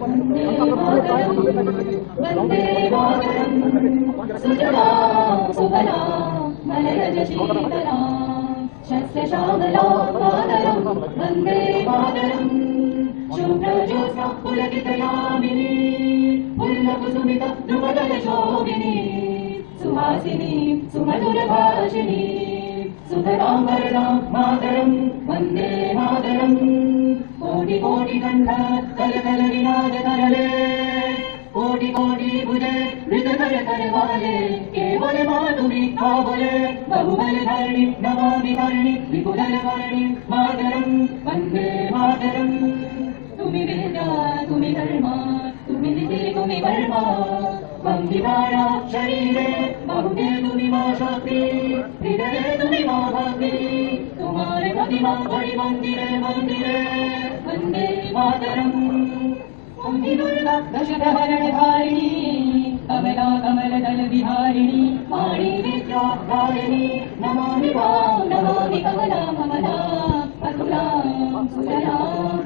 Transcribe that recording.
वन्दे मातरम् वन्दे मातरम् सुजला सुफला मलयज शीतला शस्य श्यामला मातरम् वन्दे मातरम् शुभ्रज्योत्स्ना पुलकितयामिनी पुल्लकुसुमित ध्रुवदलशोभिनी सुहासिनी सुमधुरभाषिणी सुतरां वरदां मातरं वन्दे मातरम् कोटि कोटि कंठ कल कल विनाद तरले कोटि कोटि भुजे मृत कर करवाले केवल मातुमी आवले बहुबल धरणी नमामि धरणी विपुल वर्णी मातरं वन्दे मातरम् तुमि विद्या तुमि धर्मा तुमि नीति तुमि वर्मा वंदिवारा शरीरे बहुते तुमि मा शक्ति हृदये तुमि मा भक्ति तुम्हारे प्रतिमा बड़ी मंदिरे मंदिरे वन्दे मातरम् ओंहि दुर्गा दशधरणधारिणी कमला कमलदल विहारिणी वाणी विद्याधारिणी नमामि वां नमामि कमला कमला अतुलां सुजलां